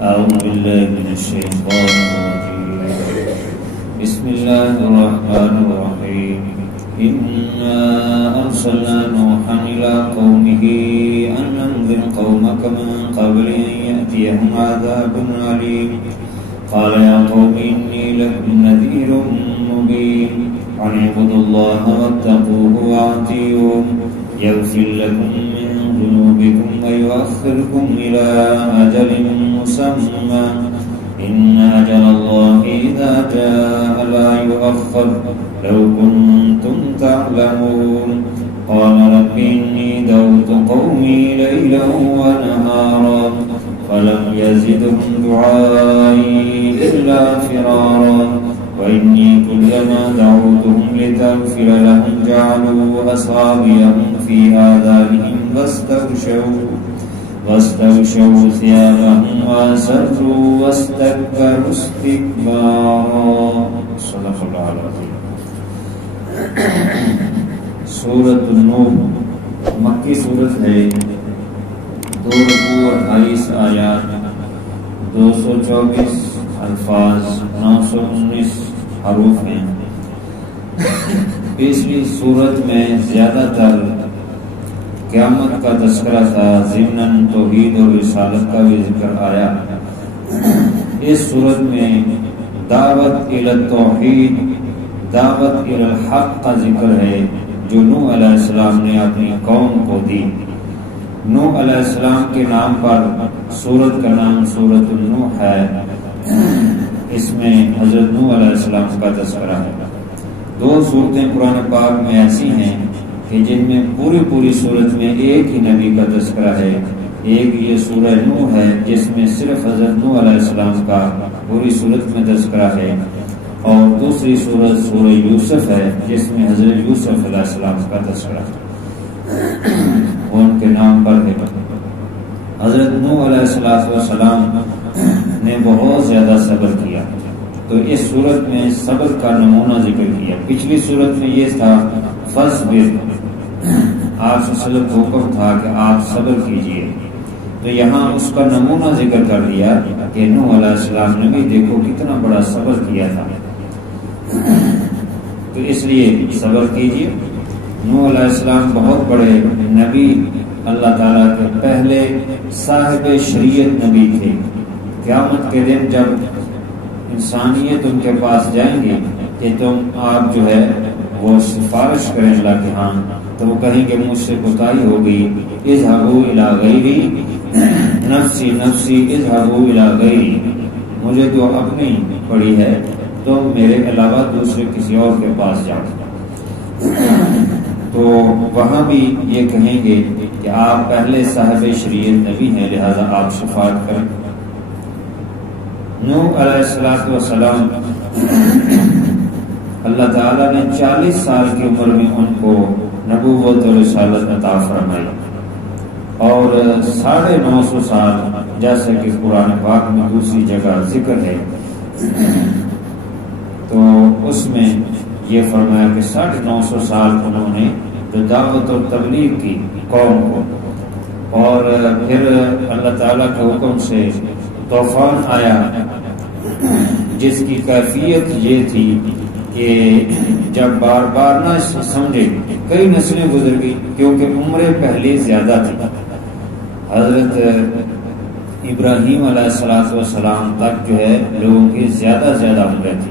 أعوذ بالله من الشيطان الرجيم. بسم الله الرحمن الرحيم. إنا أرسلنا نوحا إلى قومه أن أنذر قومك من قبل أن يأتيهم عذاب أليم. قال يا قوم إني لكم نذير مبين أن اعبدوا الله واتقوه وأطيعون يغفر لكم من ذنوبكم ويؤخركم إلى أجل مسمى إن أجل الله إذا جاء لا يؤخر لو كنتم تعلمون. قال رب إني دعوت قومي ليلا ونهارا فلم يزدهم دعائي إلا فرارا وإني كلما دعوتهم لتغفر لهم جعلوا أصابعهم في آذانهم واستغشوا ثيابهم وأسروا واستكبروا استكبارا. صدق الله العظيم. سورۃ النور مکی سورت ہے، 2 رکوع 28 آیات، 224 الفاظ، 919 حروف ہیں. پچھلی سورت میں زیادہ تر قیامت کا تذکرہ تھا، ضمناً توحید اور رسالت کا بھی ذکر آیا. اس سورت میں دعوت الی التوحید، دعوت الی الحق کا ذکر ہے جو نوح علیہ السلام نے اپنی قوم کو دی. نوح علیہ السلام کے نام پر سورت کا نام سورۃ النوح ہے. اس میں حضرت نوح علیہ السلام کا تذکرہ ہے. 2 صورتیں قرآن پاک میں ایسی ہیں کہ جن میں پوری صورت میں ایک ہی نبی کا تذکرہ ہے. ایک یہ سورہ نوح ہے جس میں صرف حضرت نوح علیہ السلام کا پوری صورت میں تذکرہ ہے، اور دوسری سورت سورہ یوسف ہے جس میں حضرت یوسف علیہ السلام کا تذکرہ ہے. وہ ان کے نام پر ہے. حضرت نوح علیہ السلام نے بہت زیادہ صبر کیا، تو اس صورت میں صبر کا نمونہ ذکر کیا. پچھلی صورت میں یہ تھا فاصبر، آپ سے صلی کو حکم تھا کہ آپ صبر کیجئے، تو یہاں اس کا نمونہ ذکر کر دیا کہ نوح علیہ السلام نے بھی دیکھو کتنا بڑا صبر کیا تھا، تو اس لیے صبر کیجئے. نوح علیہ السلام بہت بڑے نبی، اللہ تعالیٰ کے پہلے صاحب شریعت نبی تھے. قیامت کے دن جب انسانیت ان کے پاس جائیں گے کہ تم آپ جو ہے وہ سفارش کریں اللہ کے ہاں، تو وہ کہیں کہ مجھ سے کوتاہی ہو گئی، اذهبوا الى غیری نفسی نفسی اذهبوا الى غیری، مجھے تو اپنی پڑی ہے، تو میرے علاوہ دوسرے کسی اور کے پاس جاؤ. تو وہاں بھی یہ کہیں گے کہ آپ پہلے صاحب شریعت نبی ہیں، لہذا آپ شفاعت کریں. نوح علیہ السلام اللہ تعالیٰ نے 40 سال کی عمر میں ان کو نبوت اور رسالت عطا فرمائی، اور 950 سال جیسا کہ قرآن پاک میں دوسری جگہ ذکر ہے، تو اس میں یہ فرمایا کہ 950 سال انہوں نے تو دعوت اور تبلیغ کی قوم کو، اور پھر اللہ تعالیٰ کے حکم سے طوفان آیا جس کی کیفیت یہ تھی کہ جب بار بار نہ سمجھے کئی نسلیں گزر گئی، کیونکہ عمریں پہلے زیادہ تھی. حضرت ابراہیم علیہ السلام تک جو ہے لوگوں کی زیادہ عمریں تھی،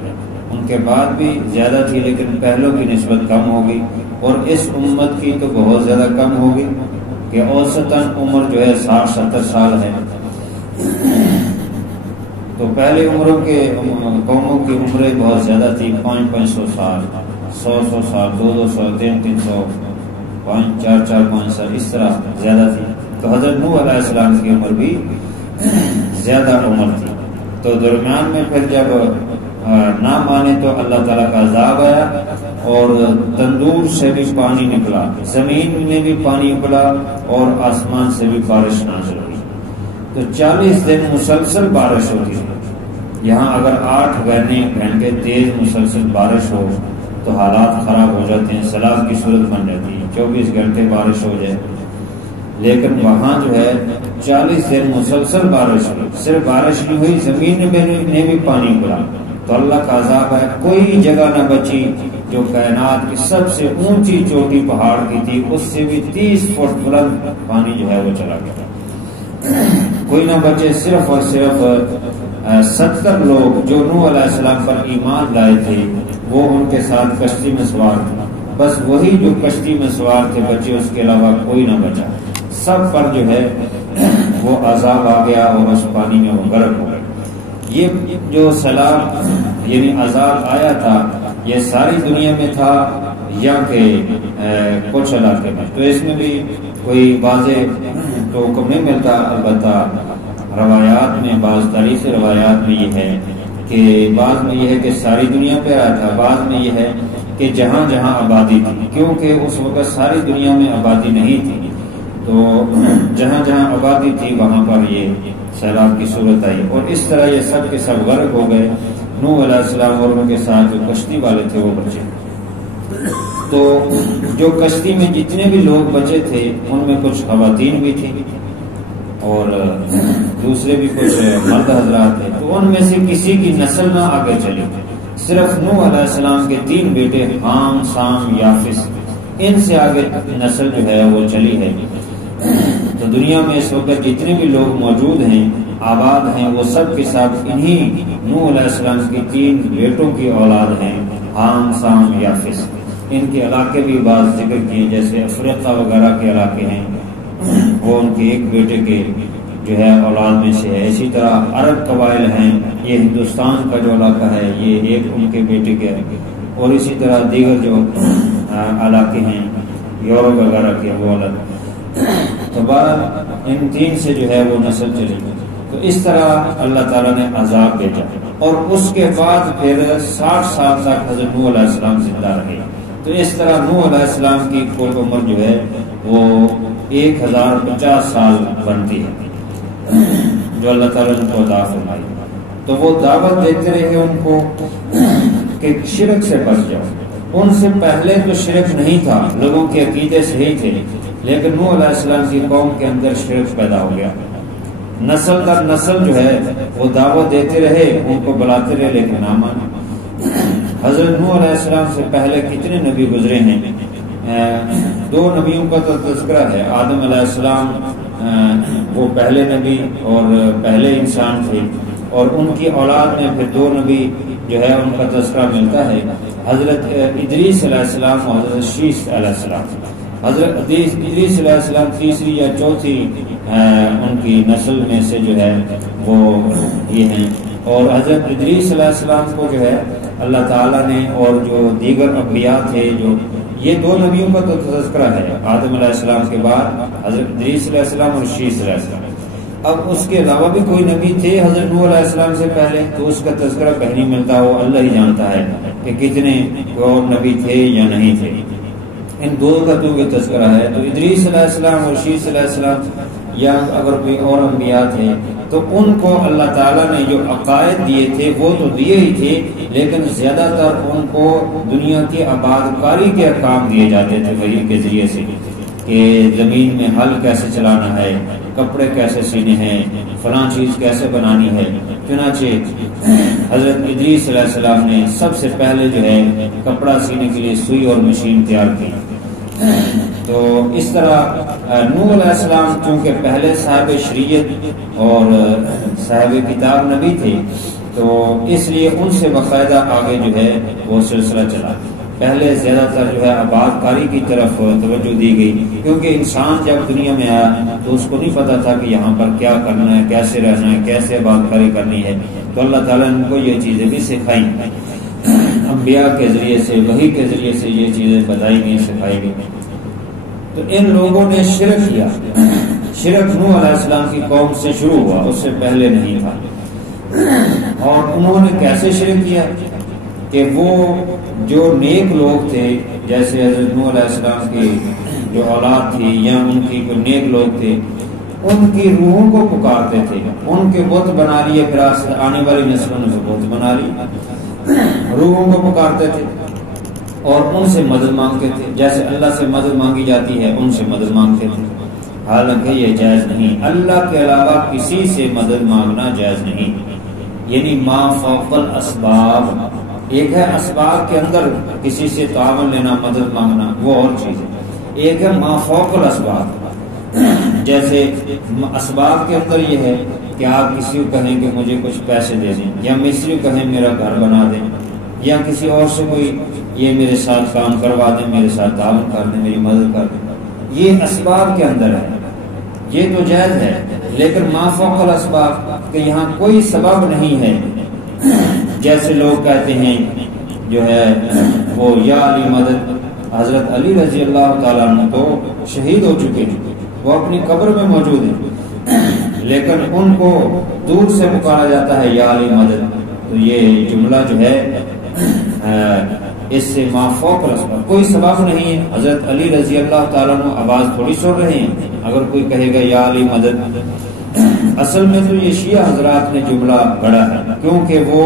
ان کے بعد بھی زیادہ تھی لیکن پہلوں کی نسبت کم ہو گئی، اور اس امت کی تو بہت زیادہ کم ہو گئی کہ اوسطاً عمر جو ہے 60-70 سال ہے. تو پہلے عمروں کے قوموں کی عمریں بہت زیادہ تھی، 500 سال، 100 سال، 200 300 4-5 سال، اس طرح زیادہ تھی. تو حضرت نوح علیہ السلام کی عمر بھی زیادہ عمر تھی. تو درمیان میں پھر جب نہ مانے تو اللہ تعالیٰ کا عذاب آیا، اور تندور سے بھی پانی نکلا، زمین میں بھی پانی ابلا، اور آسمان سے بھی بارش نازل ہوئی. تو 40 دن مسلسل بارش ہوتی ہے. یہاں اگر 8 گھنٹے تیز مسلسل بارش ہو تو حالات خراب ہو جاتے ہیں، سیلاب کی صورت بن جاتی ہے. 24 گھنٹے بارش ہو جائے، لیکن وہاں جو ہے 40 دن مسلسل بارش ہوئی، صرف بارش نہیں ہوئی، زمین نے بھی پانی پڑا، تو اللہ کا عذاب ہے۔ کوئی جگہ نہ بچی جو کائنات کی سب سے اونچی چوٹی پہاڑ کی تھی، اس سے بھی 30 فٹ بلند پانی جو ہے وہ چلا گیا، کوئی نہ بچے۔ صرف اور صرف 70 لوگ جو نوح علیہ السلام پر ایمان لائے تھے وہ ان کے ساتھ کشتی میں سوار تھے، بس وہی جو کشتی میں سوار تھے بچے، اس کے علاوہ کوئی نہ بچا۔ سب پر جو ہے وہ عذاب آ گیا اور اس پانی میں وہ غرق ہو گئے۔ یہ جو سیلاب یعنی عذاب آیا تھا، یہ ساری دنیا میں تھا یا کہ کچھ علاقے میں؟ تو اس میں بھی کوئی واضح تو حکم نہیں ملتا، البتہ روایات میں، بعض تاریخی روایات میں یہ ہے کہ بعض میں یہ ہے کہ ساری دنیا پہ آیا تھا، بعض میں یہ ہے کہ جہاں جہاں آبادی تھی، کیونکہ اس وقت ساری دنیا میں آبادی نہیں تھی، تو جہاں جہاں آبادی تھی وہاں پر یہ سیلاب کی صورت آئی، اور اس طرح یہ سب کے سب غرق ہو گئے۔ نوح علیہ السلام اور ان کے ساتھ جو کشتی والے تھے وہ بچے۔ تو جو کشتی میں جتنے بھی لوگ بچے تھے ان میں کچھ خواتین بھی تھیں اور دوسرے بھی کچھ مرد حضرات تھے، تو ان میں سے کسی کی نسل نہ آگے چلی، صرف نوح علیہ السلام کے 3 بیٹے حام، سام، یافس، ان سے آگے نسل جو ہے وہ چلی ہے۔ تو دنیا میں اس وقت جتنے بھی لوگ موجود ہیں، آباد ہیں، وہ سب کے ساتھ انہی نوح علیہ السلام کی 3 بیٹوں کی اولاد ہیں، حام، سام، یافس۔ ان کے علاقے بھی بعض ذکر کیے، جیسے افریقہ وغیرہ کے علاقے ہیں، وہ ان کے ایک بیٹے کے جو ہے اولاد میں سے ہے۔ اسی طرح عرب قبائل ہیں، یہ ہندوستان کا جو علاقہ ہے یہ ایک ان کے بیٹے کے، اور اسی طرح دیگر جو علاقے ہیں یورپ وغیرہ کے وہ الگ۔ تو بعد ان 3 سے جو ہے وہ نسل چلی، تو اس طرح اللہ تعالیٰ نے عذاب بھیجا، اور اس کے بعد پھر 60 سال تک حضرت نوح علیہ السلام زندہ رہے۔ تو اس طرح نوح علیہ السلام کی کل عمر جو ہے وہ 1050 سال بنتی ہے جو اللہ تعالیٰ نے کو عطا فرمائی۔ تو وہ دعوت دیتے رہے ان کو کہ شرک سے بچ جاؤ۔ ان سے پہلے تو شرک نہیں تھا، لوگوں کے عقیدے صحیح تھے، لیکن نوح علیہ السلام کی قوم کے اندر شرک پیدا ہو گیا۔ نسل در نسل جو ہے وہ دعوت دیتے رہے، ان کو بلاتے رہے، لیکن نہ مانے۔ حضرت نوح علیہ السلام سے پہلے کتنے نبی گزرے ہیں؟ 2 نبیوں کا تو تذکرہ ہے۔ آدم علیہ السلام وہ پہلے نبی اور پہلے انسان تھے، اور ان کی اولاد میں پھر 2 نبی جو ہے ان کا تذکرہ ملتا ہے، حضرت ادریس علیہ السلام اور حضرت شیث علیہ السلام۔ حضرت ادریس علیہ السلام تیسری یا چوتھی ان کی نسل میں سے جو ہے وہ یہ ہیں، اور حضرت ادریس علیہ السلام کو جو ہے اللہ تعالیٰ نے، اور جو دیگر انبیاء تھے، جو یہ 2 نبیوں کا تو تذکرہ ہے، آدم علیہ السلام کے بعد حضرت ادریس علیہ السلام اور شیث علیہ السلام۔ اب اس کے علاوہ بھی کوئی نبی تھے حضرت نوح علیہ السلام سے پہلے، تو اس کا تذکرہ کہیں نہیں ملتا، وہ اللہ ہی جانتا ہے کہ کتنے اور نبی تھے یا نہیں تھے۔ ان 2 کا تو یہ تذکرہ ہے، تو ادریس علیہ السلام اور شیث علیہ السلام، یا اگر کوئی اور انبیاء تھے تو ان کو اللہ تعالیٰ نے جو عقائد دیے تھے وہ تو دیے ہی تھے، لیکن زیادہ تر ان کو دنیا کی آباد کاری کے احکام دیے جاتے تھے وحی کے ذریعے سے، کہ زمین میں ہل کیسے چلانا ہے، کپڑے کیسے سینے ہیں، فلاں چیز کیسے بنانی ہے۔ چنانچہ حضرت ادریس علیہ السلام نے سب سے پہلے جو ہے کپڑا سینے کے لیے سوئی اور مشین تیار کی۔ تو اس طرح نوح علیہ السلام چونکہ پہلے صاحب شریعت اور صاحب کتاب نبی تھے، تو اس لیے ان سے باقاعدہ آگے جو ہے وہ سلسلہ چلا۔ پہلے زیادہ تر جو ہے آباد کاری کی طرف توجہ دی گئی، کیونکہ انسان جب دنیا میں آیا تو اس کو نہیں پتا تھا کہ یہاں پر کیا کرنا ہے، کیسے رہنا ہے، کیسے آباد کاری کرنی ہے۔ تو اللہ تعالیٰ نے ان کو یہ چیزیں بھی سکھائیں، انبیاء کے ذریعے سے، وحی کے ذریعے سے یہ چیزیں بتائی گئی، سکھائی گئی۔ تو ان لوگوں نے شرک کیا۔ شرک نوح علیہ السلام کی قوم سے شروع ہوا، اس سے پہلے نہیں تھا۔ اور انہوں نے کیسے شرک کیا کہ وہ جو نیک لوگ تھے، جیسے حضرت نوح علیہ السلام کی جو اولاد تھی یا ان کی کوئی نیک لوگ تھے، ان کی روحوں کو پکارتے تھے، ان کے بت بنا لیے، پھر آنے والی نسلوں نے بت بنا لی، روحوں کو پکارتے تھے اور ان سے مدد مانگتے تھے، جیسے اللہ سے مدد مانگی جاتی ہے ان سے مدد مانگتے تھے۔ حالانکہ یہ جائز نہیں، اللہ کے علاوہ کسی سے مدد مانگنا جائز نہیں۔ یعنی ما فوق الاسباب، ایک ہے اسباب کے اندر کسی سے تعاون لینا، مدد مانگنا، وہ اور چیز ہے، ایک ہے ما فوق الاسباب۔ جیسے اسباب کے اندر یہ ہے کہ آپ کسی کو کہیں کہ مجھے کچھ پیسے دے دیں، یا مستری کو کہیں میرا گھر بنا دیں، یا کسی اور سے کوئی یہ میرے ساتھ کام کروا دیں، میرے ساتھ تعاون کر دیں، میری مدد کر دیں، یہ اسباب کے اندر ہے، یہ تو جائز ہے۔ لیکن ما فوق الاسباب کہ یہاں کوئی سبب نہیں ہے، جیسے لوگ کہتے ہیں جو ہے وہ یا علی مدد، حضرت علی رضی اللہ تعالیٰ عنہ تو شہید ہو چکے ہیں، وہ اپنی قبر میں موجود ہیں، لیکن ان کو دور سے پکارا جاتا ہے یا علی مدد، تو یہ جملہ جو ہے اس سے ما فوق الاسباب، کوئی سبب نہیں ہے۔ حضرت علی رضی اللہ تعالیٰ عنہ آواز تھوڑی سن رہے ہیں اگر کوئی کہے گا یا علی مدد۔ اصل میں تو یہ شیعہ حضرات نے جملہ گڑا ہے، کیونکہ وہ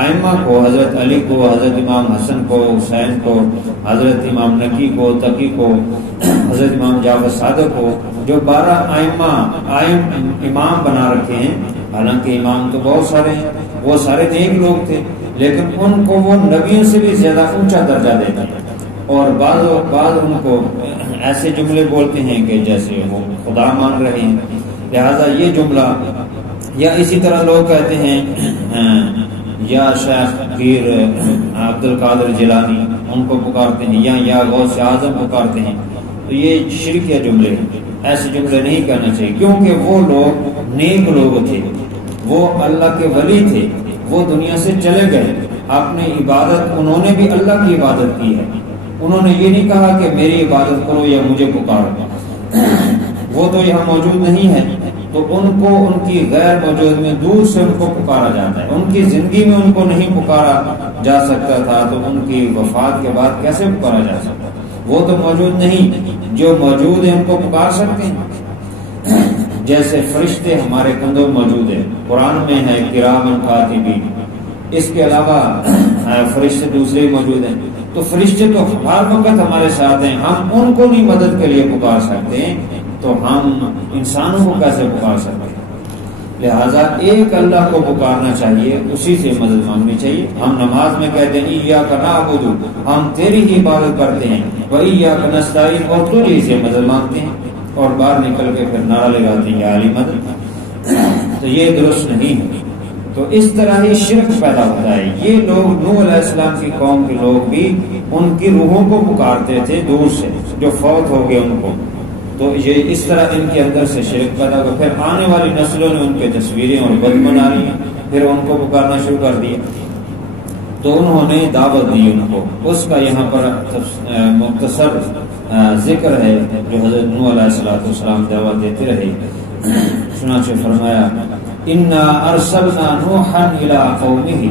ائمہ کو، حضرت علی کو، حضرت امام حسن کو، حسین کو، حضرت امام نقی کو، تقی کو، حضرت امام جعفر صادق کو، جو 12 امام بنا رکھے ہیں، حالانکہ امام تو بہت سارے ہیں، وہ سارے نیک لوگ تھے، لیکن ان کو وہ نبیوں سے بھی زیادہ اونچا درجہ دیتے ہیں، اور بعض ان کو ایسے جملے بولتے ہیں کہ جیسے وہ خدا مان رہے ہیں، لہذا یہ جملہ، یا اسی طرح لوگ کہتے ہیں یا شیخ پیر عبد القادر جیلانی، ان کو پکارتے ہیں، یا غوث اعظم پکارتے ہیں، تو یہ شرکیہ جملے ہیں، ایسے جملے نہیں کہنا چاہیے، کیونکہ وہ لوگ نیک لوگ تھے، وہ اللہ کے ولی تھے، وہ دنیا سے چلے گئے، اپنی عبادت انہوں نے بھی اللہ کی عبادت کی ہے، انہوں نے یہ نہیں کہا کہ میری عبادت کرو یا مجھے پکارو، وہ تو یہاں موجود نہیں ہے، تو ان کو ان کی غیر موجود میں دور سے ان کو پکارا جاتا ہے، ان کی زندگی میں ان کو نہیں پکارا جا سکتا تھا، تو ان کی وفات کے بعد کیسے پکارا جا سکتا؟ وہ تو موجود نہیں، جو موجود ہیں ان کو پکار سکتے ہیں، جیسے فرشتے ہمارے کندھوں موجود ہیں، قرآن میں ہے کرامن کاتبین، اس کے علاوہ فرشتے دوسرے موجود ہیں، تو فرشتے تو ہر وقت ہمارے ساتھ ہیں، ہم ان کو نہیں مدد کے لیے پکار سکتے ہیں، تو ہم انسانوں کو کیسے پکار سکتے ہیں؟ لہذا ایک اللہ کو پکارنا چاہیے، اسی سے مدد مانگنی چاہیے۔ ہم نماز میں کہتے ہیں ایاک نعبد، ہم تیری ہی عبادت کرتے ہیں، وایاک نستعین، اور تجھی سے مدد مانگتے ہیں، اور باہر نکل کے پھر نعرہ لگاتے ہیں یا علی مدد، تو یہ درست نہیں ہے۔ تو اس طرح ہی شرک پیدا ہوتا ہے۔ یہ لوگ نوح علیہ السلام کی قوم کے لوگ بھی ان کی روحوں کو پکارتے تھے دور سے، جو فوت ہو گئے ان کو، تو یہ اس طرح ان کے اندر سے شرک پیدا ہوا۔ پھر آنے والی نسلوں نے ان کے تصویریں اور بت بنا لی، پھر ان کو پکارنا شروع کر دیا، تو انہوں نے دعوت دی ان کو۔ اس کا یہاں پر مختصر ذکر ہے جو حضرت نوح علیہ السلام دعوت دیتے رہے۔ چنانچہ فرمایا انا ارسلنا نوحا الی قومہ،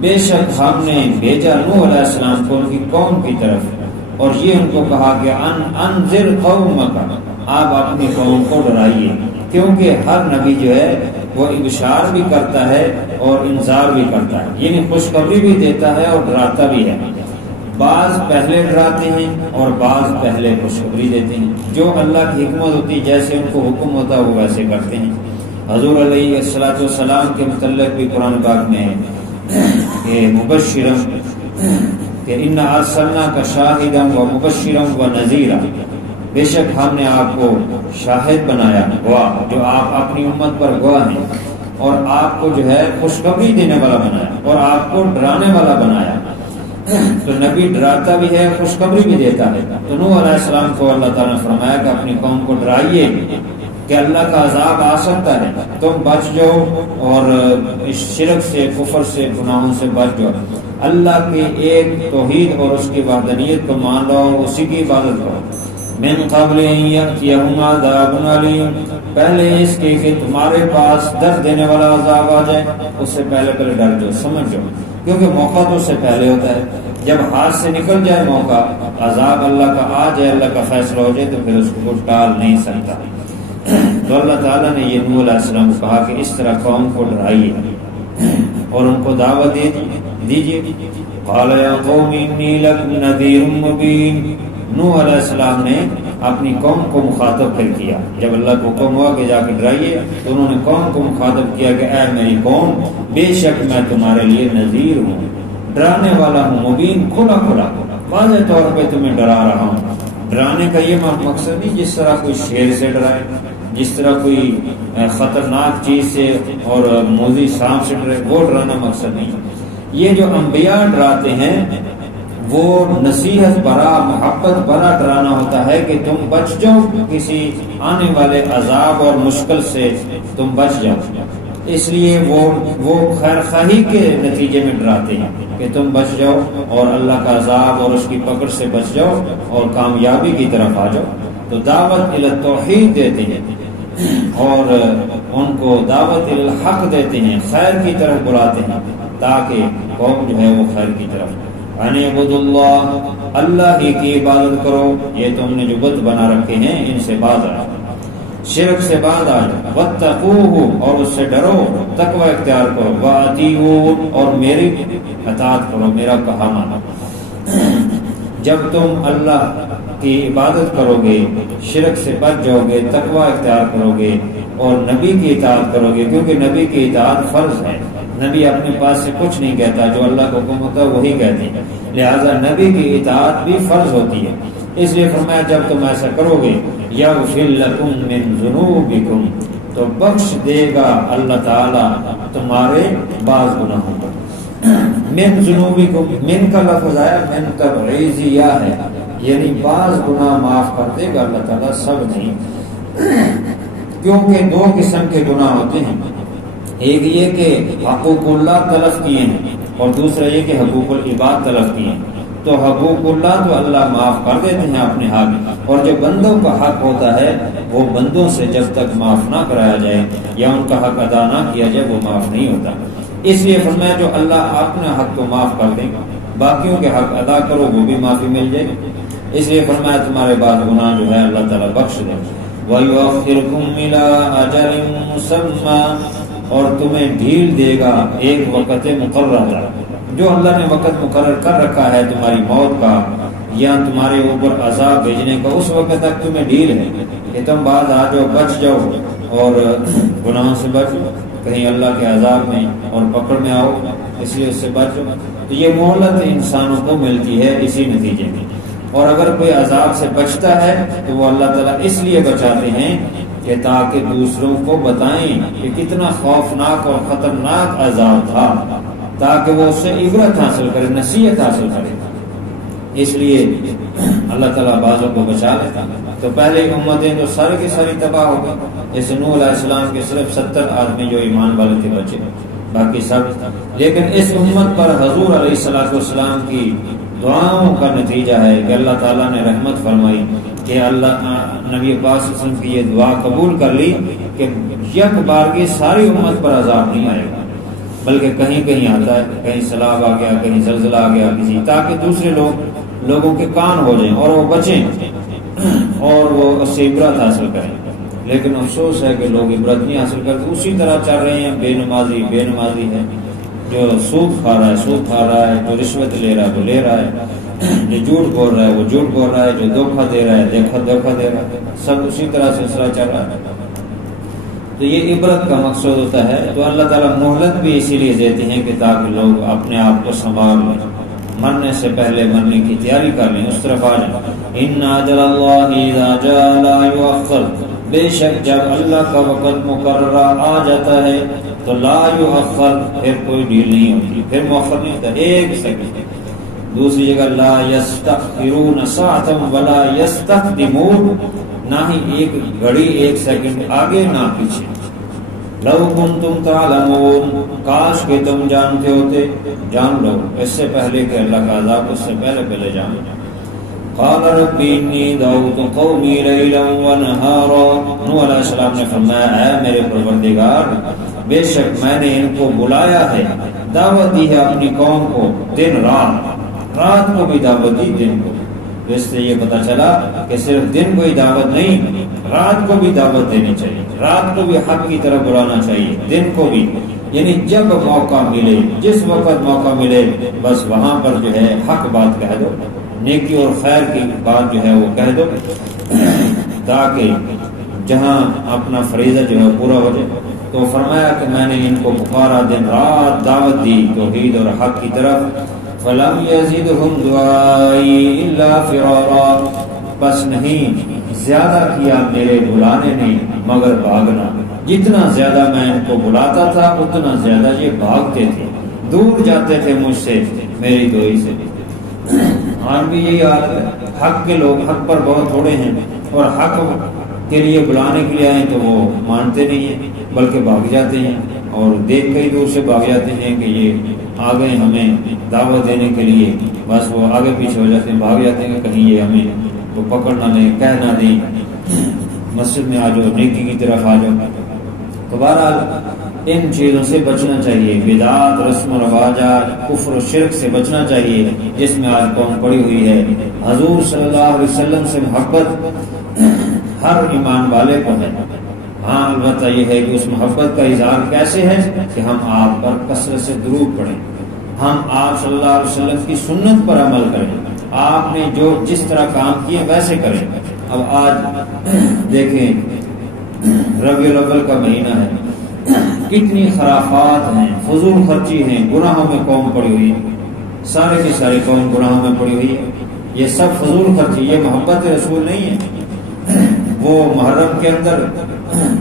بے شک ہم نے بھیجا نوح علیہ السلام کو ان کی قوم کی طرف، اور یہ ان کو کہا کہ انذر قومک، آپ اپنی قوم کو ڈرائیے، کیونکہ ہر نبی جو ہے وہ ابشار بھی کرتا ہے اور انذار بھی کرتا ہے، یعنی خوشخبری بھی دیتا ہے اور ڈراتا بھی ہے۔ بعض پہلے ڈراتے ہیں اور بعض پہلے خوشخبری دیتے ہیں، جو اللہ کی حکمت ہوتی، جیسے ان کو حکم ہوتا وہ ویسے کرتے ہیں۔ حضور علیہ السلام کے متعلق بھی قرآن پاک میں ہے کہ مبشرا، کہ انا ارسلناک شاہدا و مبشرا و نذیرا، بے شک ہم نے آپ کو شاہد بنایا، گواہ، جو آپ اپنی امت پر گواہ ہیں، اور آپ کو جو ہے خوشخبری دینے والا بنایا، اور آپ کو ڈرانے والا بنایا۔ تو نبی ڈراتا بھی ہے، خوشخبری بھی دیتا ہے۔ تو نوح علیہ السلام کو اللہ تعالیٰ نے فرمایا کہ اپنی قوم کو ڈرائیے کہ اللہ کا عذاب آ سکتا ہے، تم بچ جاؤ اور اس شرک سے، کفر سے، گناہوں سے بچ جاؤ، اللہ کی ایک توحید اور اس کی وحدانیت کو مان لو اور اسی کی عبادت کرو۔ من قبل ان یأتیہم عذاب علیم، پہلے اس کے کہ تمہارے پاس درد دینے والا عذاب آ جائے، اس سے پہلے ڈر جاؤ، سمجھ جاؤ، کیونکہ موقع تو اس سے پہلے ہوتا ہے۔ جب ہاتھ سے نکل جائے موقع، عذاب اللہ کا آ جائے، اللہ کا فیصلہ ہو جائے، تو پھر اس کو ٹال نہیں سکتا۔ تو اللہ تعالیٰ نے یہ نوح علیہ السلام کو کہا کہ اس طرح قوم کو ڈرائیے اور ان کو دعوت دیجیے۔ قال یا قوم انی لکم نذیر مبین، نوح علیہ السلام نے اپنی قوم کو مخاطب پھر کیا. جب اللہ کو حکم ہوا کہ جا کے ڈرائیے تو انہوں نے قوم کو مخاطب کیا کہ اے میری قوم بے شک میں تمہارے لیے نذیر ہوں، ڈرانے والا ہوں، مبین کھلا کھلا واضح طور پہ تمہیں ڈرا رہا ہوں. ڈرانے کا یہ مقصد نہیں جس طرح کوئی شیر سے ڈرائے، جس طرح کوئی خطرناک چیز سے اور موذی سانپ سے ڈرائے، وہ ڈرانا مقصد نہیں. یہ جو انبیاء ڈراتے ہیں وہ نصیحت بھرا محبت بھرا ڈرانا ہوتا ہے کہ تم بچ جاؤ، کسی آنے والے عذاب اور مشکل سے تم بچ جاؤ. اس لیے وہ خیر خواہی کے نتیجے میں ڈراتے ہیں کہ تم بچ جاؤ اور اللہ کا عذاب اور اس کی پکڑ سے بچ جاؤ اور کامیابی کی طرف آ جاؤ. تو دعوت الی التوحید دیتے ہیں اور ان کو دعوت الی الحق دیتے ہیں، خیر کی طرف بلاتے ہیں تاکہ قوم جو ہے وہ خیر کی طرف. ان اعبدوا اللہ، اللہ ہی کی عبادت کرو. یہ تم نے جو بت بنا رکھے ہیں ان سے باز آ، شرک سے باز آ. واتقوہ، اور اس سے ڈرو، تقوی اختیار کرو. واطیعون، اور میری اطاعت کرو، میرا کہا مانو. جب تم اللہ کی عبادت کرو گے، شرک سے بچ جاؤ گے، تقوی اختیار کرو گے اور نبی کی اطاعت کرو گے، کیونکہ نبی کی اطاعت فرض ہے. نبی اپنے پاس سے کچھ نہیں کہتا، جو اللہ کا حکم ہوتا ہے وہی کہتے ہیں، لہذا نبی کی اطاعت بھی فرض ہوتی ہے. اس لیے فرمایا جب تم ایسا کرو گے یغفر لکم من ذنوبکم، تو بخش دے گا اللہ تعالی تمہارے بعض گناہوں کو. من ذنوبکم، من کا لفظ آیا من تبعیضیہ ہے، یعنی بعض گناہ معاف کر دے گا اللہ تعالیٰ، سب نہیں. کیونکہ دو قسم کے گناہ ہوتے ہیں، ایک یہ کہ حقوق اللہ تلف کیے ہیں اور دوسرا یہ کہ حقوق العباد تلف کیے ہیں. تو حقوق اللہ تو اللہ معاف کر دیتے ہیں اپنے حق، اور جو بندوں کا حق ہوتا ہے وہ بندوں سے جب تک معاف نہ کرایا جائے یا ان کا حق ادا نہ کیا جائے وہ معاف نہیں ہوتا. اس لیے فرمایا جو اللہ اپنے حق کو معاف کر دیں، باقیوں کے حق ادا کرو وہ بھی معافی مل جائے. اس لیے فرمایا تمہارے بعض گناہ جو ہے اللہ تعالیٰ بخش دے. وَيُؤَخِّرُكُمْ إِلَىٰ أَجَلٍ مُّسَمًّى، اور تمہیں ڈھیل دے گا ایک وقت مقررہ. جو اللہ نے وقت مقرر کر رکھا ہے تمہاری موت کا یا تمہارے اوپر عذاب بھیجنے کا، اس وقت تک تمہیں ڈھیل ہے کہ تم بعد آ جاؤ، بچ جاؤ اور گناہوں سے بچو، کہیں اللہ کے عذاب میں اور پکڑ میں آؤ، اس لیے اس سے بچو. تو یہ مہلت انسانوں کو ملتی ہے اسی نتیجے میں. اور اگر کوئی عذاب سے بچتا ہے تو وہ اللہ تعالیٰ اس لیے بچاتے ہیں کہ تاکہ دوسروں کو بتائیں کہ کتنا خوفناک اور خطرناک عذاب تھا، تاکہ وہ اس سے عبرت حاصل کرے، نصیحت حاصل کرے. اس لیے اللہ تعالیٰ بعضوں کو بچا لیتا. تو پہلے امتیں تو ساری کی ساری تباہ ہو گئی، جیسے نوح علیہ السلام کے صرف 70 آدمی جو ایمان والے تھے بچے، باقی سب. لیکن اس امت پر حضور علیہ السلام کی دعاؤں کا نتیجہ ہے کہ اللہ تعالیٰ نے رحمت فرمائی کہ اللہ نبی پاک صلی اللہ علیہ وسلم کی یہ دعا قبول کر لی کہ یک بار کی ساری امت پر عذاب نہیں آئے گا، بلکہ کہیں کہیں آتا ہے، کہیں سیلاب آ گیا، کہیں زلزلہ آ گیا کسی، تاکہ دوسرے لوگوں کے کان ہو جائیں اور وہ بچیں اور وہ اس سے عبرت حاصل کریں. لیکن افسوس ہے کہ لوگ عبرت نہیں حاصل کرتے، اسی طرح چل رہے ہیں. بے نمازی ہے، جو سود کھا رہا ہے، جو رشوت لے رہا ہے وہ لے رہا ہے، جو جھوٹ بول رہا ہے وہ جھوٹ بول رہا ہے، جو دھوکہ دے رہا ہے دھوکہ دے رہا ہے، سب اسی طرح سلسلہ چل رہا ہے. تو یہ عبرت کا مقصد ہوتا ہے. تو اللہ تعالیٰ مہلت بھی اسی لیے دیتے ہیں کہ تاکہ لوگ اپنے آپ کو سنبھال لیں، مرنے سے پہلے مرنے کی تیاری کر لیں، اس طرف آ جائیں. ان اجل اللہ اذا جاء لا یؤخر، بے شک جب اللہ کا وقت مقررہ آ جاتا ہے تو لا یؤخر، پھر کوئی ڈھیل نہیں ہوتی، پھر مؤخر نہیں ہوتا ایک سیکنڈ. دوسری جگہ لا یستأخرون ساعة ولا یستقدمون، نہ ہی ایک گھڑی ایک سیکنڈ آگے نہ پیچھے. لو کنتم تعلمون، کاش کہ تم جانتے ہوتے، جان لو اس سے پہلے کہ اللہ کا عذاب اس سے پہلے جان لو. قال رب انی دعوت قومی لیلا ونہارا، نوح علیہ السلام نے فرمایا اے میرے پروردگار، بے شک میں نے ان کو بلایا ہے، دعوت دی ہے اپنی قوم کو دن رات کو بھی دعوت دی، دن کو. اس سے یہ پتا چلا کہ صرف دن کو ہی دعوت نہیں، رات کو بھی دعوت دینی چاہیے، رات کو بھی حق کی طرف بلانا چاہیے، دن کو بھی. یعنی جب موقع ملے، جس وقت موقع ملے، بس وہاں پر جو ہے حق بات کہہ دو، نیکی اور خیر کی بات جو ہے وہ کہہ دو. تاکہ جہاں اپنا فریضہ جو ہے پورا ہو جائے. تو فرمایا کہ میں نے ان کو پکارا، دن رات دعوت دی توحید اور حق کی طرف. فلم یزدہم دعائی الا فرارا، بس نہیں زیادہ کیا میرے بلانے نے مگر بھاگنا. جتنا زیادہ میں ان کو بلاتا تھا اتنا زیادہ یہ بھاگتے تھے، دور جاتے تھے مجھ سے، میری دعائی سے. آج بھی یہی حال ہے، حق کے لوگ حق پر بہت تھوڑے ہیں، اور حق کے لیے بلانے کے لیے آئے تو وہ مانتے نہیں ہیں بلکہ بھاگ جاتے ہیں، اور دیکھ کئی دور سے بھاگ جاتے ہیں کہ یہ آ گئے ہمیں دعوت دینے کے لیے. بس وہ آگے پیچھے ہو جاتے ہیں، بھاگ جاتے ہیں کہ کہیں یہ ہمیں وہ پکڑ نہ لیں، کہہ نہ دیں مسجد میں آ جاؤ، نیکی کی طرف آ جاؤ. تو بہرحال ان چیزوں سے بچنا چاہیے، بدعات، رسم و رواجات، کفر و شرک سے بچنا چاہیے جس میں آج قوم پڑی ہوئی ہے. حضور صلی اللہ علیہ وسلم سے محبت ہر ایمان والے کو ہے. ہاں البتہ یہ ہے کہ اس محبت کا اظہار کیسے ہے کہ ہم آپ پر کثرت سے درود پڑھیں، ہم آپ صلی اللہ علیہ وسلم کی سنت پر عمل کریں، آپ نے جو جس طرح کام کیے ویسے کریں. اب آج دیکھیں ربیع الاول کا مہینہ ہے، کتنی خرافات ہیں، فضول خرچی ہیں، گناہوں میں قوم پڑی ہوئی ہے، سارے کی ساری قوم گناہوں میں پڑی ہوئی ہے. یہ سب فضول خرچی، یہ محبت رسول نہیں ہے. وہ محرم کے اندر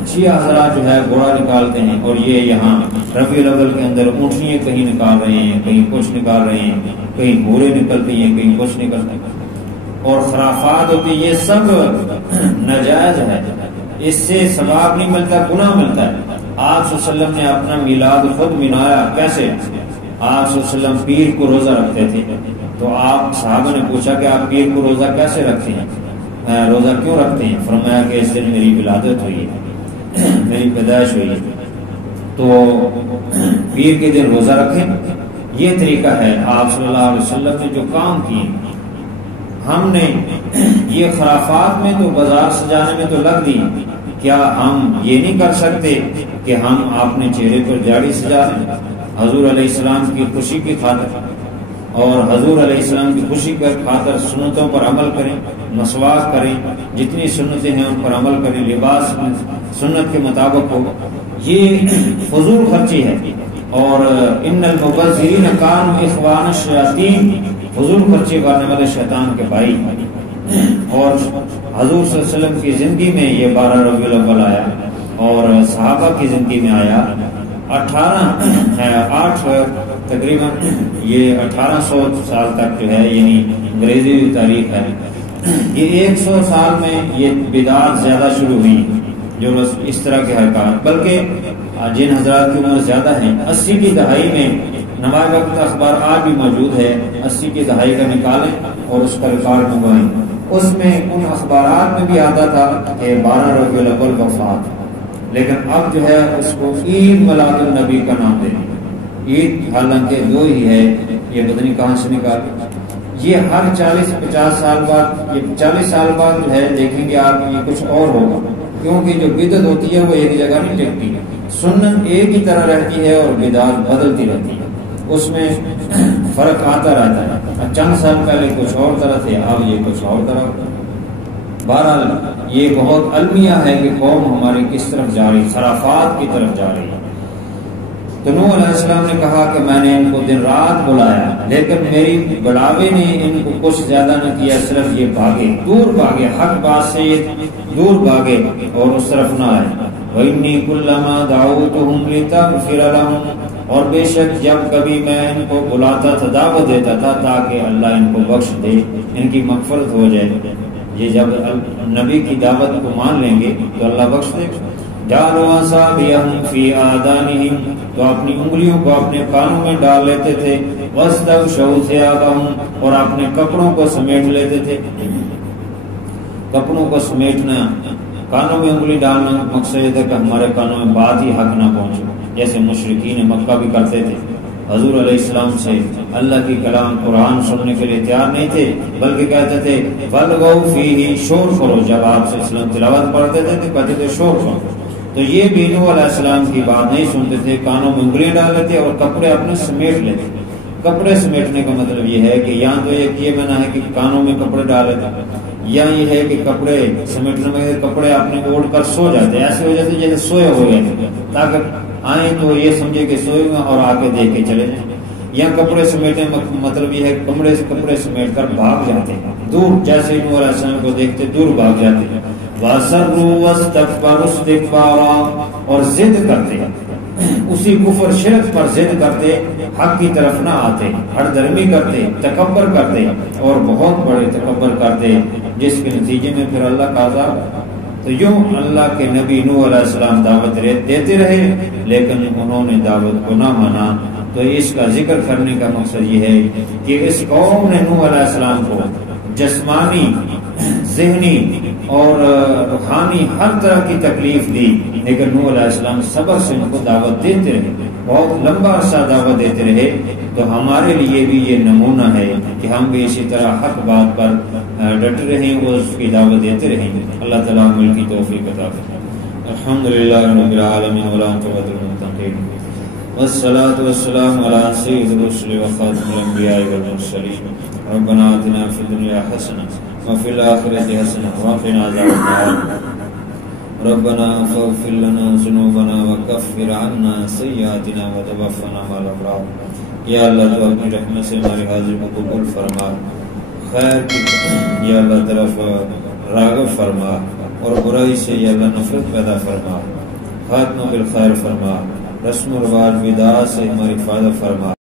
شیعہ حضرات جو ہے گھوڑا نکالتے ہیں، اور یہ یہاں ربیع الاول کے اندر اونٹنیاں کہیں نکال رہے ہیں، کہیں کچھ نکال رہے ہیں، کہیں بھورے نکلتی ہیں، کہیں کچھ نکلتے ہیں، اور خرافات ہوتی. یہ سب ناجائز ہے، اس سے ثواب نہیں ملتا، گناہ ملتا ہے. آپ صلی اللہ علیہ وسلم نے اپنا میلاد خود منایا کیسے؟ آپ صلی اللہ علیہ وسلم پیر کو روزہ رکھتے تھے. تو آپ صحابہ نے پوچھا کہ آپ پیر کو روزہ کیسے رکھتے ہیں، روزہ کیوں رکھتے ہیں؟ فرمایا کہ اس دن میری ولادت ہوئی ہے، میری پیدائش ہوئی ہے، تو پیر کے دن روزہ رکھیں. یہ طریقہ ہے آپ صلی اللہ علیہ وسلم نے جو کام کیے. ہم نے یہ خرافات میں تو بازار سجانے میں تو لگ دی، کیا ہم یہ نہیں کر سکتے کہ ہم اپنے چہرے پر جاڑی سجا دیں حضور علیہ السلام کی خوشی کی خاطر، اور حضور علیہ السلام کی خوشی کی خاطر سنتوں پر عمل کریں، مسواک کریں، جتنی سنتیں ہیں ان پر عمل کریں، لباس سنت کے مطابق ہو. یہ فضول خرچی ہے. اور ان المبذرین کانوا اخوان الشیاطین، فضول خرچی کرنے والے شیطان کے بھائی. اور حضور صلی اللہ علیہ وسلم کی زندگی میں یہ 12 ربیع الاول آیا، اور صحابہ کی زندگی میں آیا 8 تقریباً یہ 1800 سال تک جو ہے، یعنی انگریزی تاریخ ہے. یہ 100 سال میں یہ بدعات زیادہ شروع ہوئی جو اس طرح کے حرکات. بلکہ جن حضرات کی عمر زیادہ ہیں، 80 کی دہائی میں نماز وقت اخبار آج بھی موجود ہے، 80 کی دہائی کا نکالیں اور اس کا ریکارڈ منگوائیں. اس میں ان اخبارات میں بھی آتا تھا کہ 12 ربیع الاول وفات، لیکن اب جو ہے اس کو عید میلاد النبی کا نام دیں. عید حالانکہ 2 ہی ہے، یہ پتہ نہیں کہاں سے نکال. یہ ہر 40-50 سال بعد، یہ 40 سال بعد جو ہے دیکھیں گے آپ یہ کچھ اور ہوگا، کیونکہ جو بدعت ہوتی ہے وہ ایک جگہ نہیں ٹکتی. سنت ایک ہی طرح رہتی ہے اور بدعت بدلتی رہتی ہے، اس میں فرق آتا رہتا ہے. چند سال پہلے کچھ اور طرح تھے، اب یہ کچھ اور طرح. بہرحال یہ بہت المیہ ہے کہ قوم ہماری کس طرف جا رہی، خرافات کی طرف جا رہی ہے. تو نوح علیہ السلام نے کہا کہ میں نے ان کو دن رات بلایا، لیکن میری بڑھاوے نے ان کو کچھ زیادہ نہ کیا، صرف یہ بھاگے، دور بھاگے، حق بات سے یہ دور بھاگے اور اس طرف نہ آئے. وَإِنِّي كُلَّمَا دَعَوْتُهُمْ لِتَغْفِرَ لَهُمْ، اور بے شک جب کبھی میں ان کو بلاتا تھا، دعوت دیتا تھا تاکہ اللہ ان کو بخش دے، ان کی مغفرت ہو جائے. یہ جب نبی کی دعوت کو مان لیں گے تو اللہ بخش دے. جَعَلُوا أَصَابِعَهُمْ فِي آذَانِهِمْ، تو اپنی انگلیوں کو اپنے کانوں میں ڈال لیتے تھے. وَاسْتَغْشَوْا ثِيَابَهُمْ، اور اپنے کپڑوں کو سمیٹ لیتے تھے. کپڑوں کو سمیٹنا، کانوں میں انگلی ڈالنا، مقصد یہ تھا کہ ہمارے کانوں میں بات ہی حق نہ پہنچے، جیسے مشرکین مکہ بھی کرتے تھے. حضور علیہ السلام سے اللہ کی کلام قرآن سننے کے لیے تیار نہیں تھے، بلکہ کہتے تھے وَلْغَوْا فِيهِ، شور کرو. جب آپ صلی اللہ علیہ وسلم تلاوت پڑھتے تھے تو کہتے تھے شور کرو. تو یہ بھی نوح علیہ السلام کی بات نہیں سنتے تھے، کانوں میں انگلیاں ڈال لیتے اور کپڑے اپنے سمیٹ لیتے. کپڑے سمیٹنے کا مطلب یہ ہے کہ یہاں تو یہ کیے بنا ہے کہ کانوں میں کپڑے ڈال لیتے، یا یہ ہے کہ کپڑے سمیٹنے میں کپڑے آپ نے اوڑھ کر سو جاتے، ایسے ہو جاتے جیسے سوئے ہوئے ہیں، تاکہ آئیں تو یہ سمجھے کہ سوئے ہوئے اور آگے دیکھ کے چلے جائیں. یا کپڑے سمیٹنے مطلب یہ ہے کپڑے سمیٹ کر بھاگ جاتے ہیں دور، جیسے نوح علیہ السلام کو دیکھتے دور بھاگ جاتے ہیں. وَأَصَرُّوا وَاسْتَكْبَرُوا اسْتِكْبَارًا، اور ضد کرتے اسی کفر شرک پر ضد کرتے، حق کی طرف نہ آتے، ہر درمی کرتے، تکبر کرتے اور بہت بڑے تکبر کرتے، جس کے نتیجے میں پھر اللہ کا عذاب. تو یوں اللہ کے نبی نوح علیہ السلام دعوت دیتے رہے لیکن انہوں نے دعوت کو نہ مانا. تو اس کا ذکر کرنے کا مقصد یہ ہے کہ اس قوم نے نوح علیہ السلام کو جسمانی، ذہنی اور روحانی ہر طرح کی تکلیف دی، لیکن نوح علیہ السلام صبر سے ان کو دعوت دیتے رہے، بہت لمبا عرصہ دعوت دیتے رہے. تو ہمارے لیے بھی یہ نمونہ ہے کہ ہم بھی اسی طرح حق بات پر ڈٹے رہیں، وہ اس کی دعوت دیتے رہیں. اللہ تعالیٰ عمل کی توفیق عطا فرمائے. الحمدللہ رب العالمین والعاقبۃ للمتقین والصلاة والسلام على سید الرسل وخاتم الانبیاء والمرسلین. ربنا آتنا فی الدنیا حسنة وفی الآخرة حسنة وقنا عذاب النار. ربنا فاغفر لنا ذنوبنا وکفر عنا سیئاتنا وتوفنا مع الابرار. یا اللہ تو اپنی رحمت سے ہماری حاضری کو قبول فرما، خیر کی یا اللہ طرف راغب فرما، اور برائی سے یا اللہ نفرت پیدا فرما، خاتمہ بالخیر فرما، رسم و رواج بدعات سے ہماری حفاظت فرما.